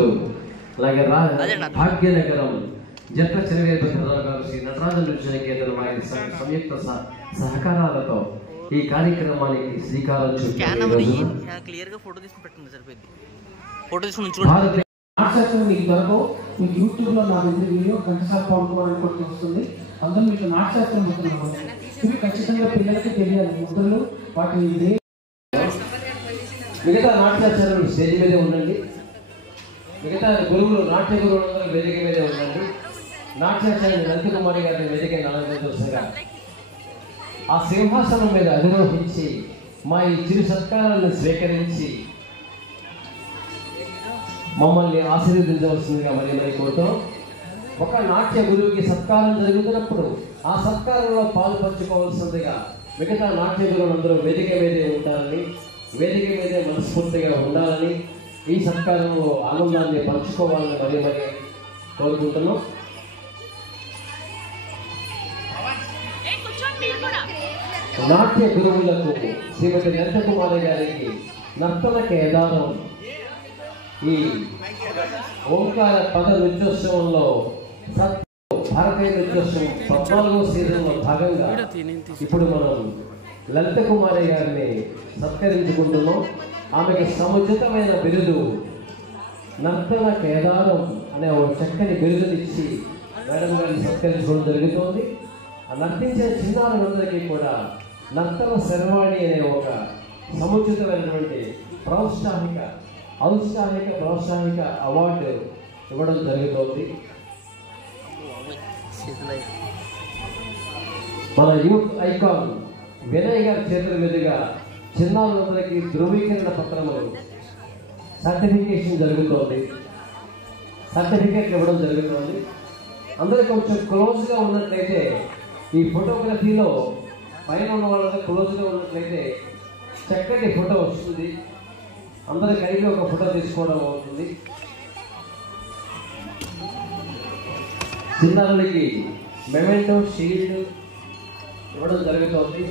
అలాగే భాగ్యనగరం జట్ల చెరవేపతి గారు శ్రీ నటరాజ నృత్య కేంద్రం వారి సంయుక్త సహకారాలతో ఈ కార్యక్రమానికి శ్రీకారం మీకు యూట్యూబ్ లో నా వీడియో గంటసాల పవన్ వస్తుంది. అందులో మీకు నాట్యశాస్త్రం ముద్రలు ఇవి ఖచ్చితంగా పిల్లలకి తెలియాలి. ముద్రలు వాటి మిగతా నాట్యాచార్యులు స్టేజ్ మీదే ఉండండి. మిగతా గురువులు నాట్య గురువులందరూ వేదిక మీదే ఉండండి. నాట్యాచార్యులు నంది కుమారి గారిని వేదిక అలంకరించగా ఆ సింహాసనం మీద అధిరోహించి మా ఈ చిరు సత్కారాలను స్వీకరించి మమ్మల్ని ఆశీర్వదించవలసిందిగా మరి కోరుతాం. ఒక నాట్య గురువుకి సత్కారం జరుగుతున్నప్పుడు ఆ సత్కారంలో పాల్పంచుకోవాల్సిందిగా మిగతా నాట్య గురువులందరూ వేదిక మీదే ఉంటారని, వేదిక మీదే మనస్ఫూర్తిగా ఉండాలని, ఈ సత్కారంలో ఆనందాన్ని పంచుకోవాలని మరి కోరుకుంటున్నాం. నాట్య గురువులకు శ్రీమతి నంద కుమారి గారికి నర్తన కేదారం ఈ ఓంకార పద నృత్యోత్సవంలో భారతీయ నృత్యోత్సవం 14వ సీజన్లో భాగంగా ఇప్పుడు మనం లలిత కుమారి గారిని సత్కరించుకుంటున్నాం. ఆమెకి సముచితమైన బిరుదు నర్తన కేదారం అనే ఒక చక్కని బిరుదునిచ్చి మేడం గారిని సత్కరించుకోవడం జరుగుతోంది. ఆ నర్తించే చిన్నారులందరికీ కూడా నర్తన శర్వాణి అనే ఒక సముచితమైనటువంటి ప్రోత్సాహిక అవార్డు ఇవ్వడం జరుగుతోంది. మన యూత్ ఐకాన్ వినయ్ గారి చేతుల మీదుగా చిన్నారులందరికీ ధృవీకరణ పత్రములు సర్టిఫికేషన్ జరుగుతోంది. సర్టిఫికేట్లు ఇవ్వడం జరుగుతోంది. అందరూ కొంచెం క్లోజ్గా ఉన్నట్లయితే ఈ ఫోటోగ్రఫీలో పైన ఉన్న వాళ్ళతో క్లోజ్గా ఉన్నట్లయితే చక్కటి ఫోటో వస్తుంది. అందరి కలిపి ఒక ఫోటో తీసుకోవడం అవుతుంది. చిన్నారులకి మెమెంటో షీల్డ్ ఇవ్వడం జరుగుతోంది.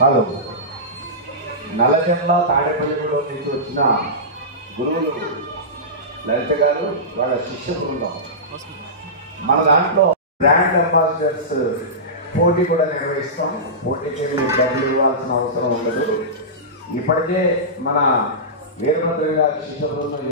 హలో, నల్లజండ్ల తాడేపల్లిగూడెం నుంచి వచ్చిన గురువులు లలిత గారు వాళ్ళ శిష్య బృందం. మన దాంట్లో బ్రాండ్ అంబాసిడర్స్ పోటీ కూడా నిర్వహిస్తాం. పోటీకి డబ్బులు ఇవ్వాల్సిన అవసరం ఉండదు. ఇప్పటికే మన వీరభద్ర గారి శిష్య బృందం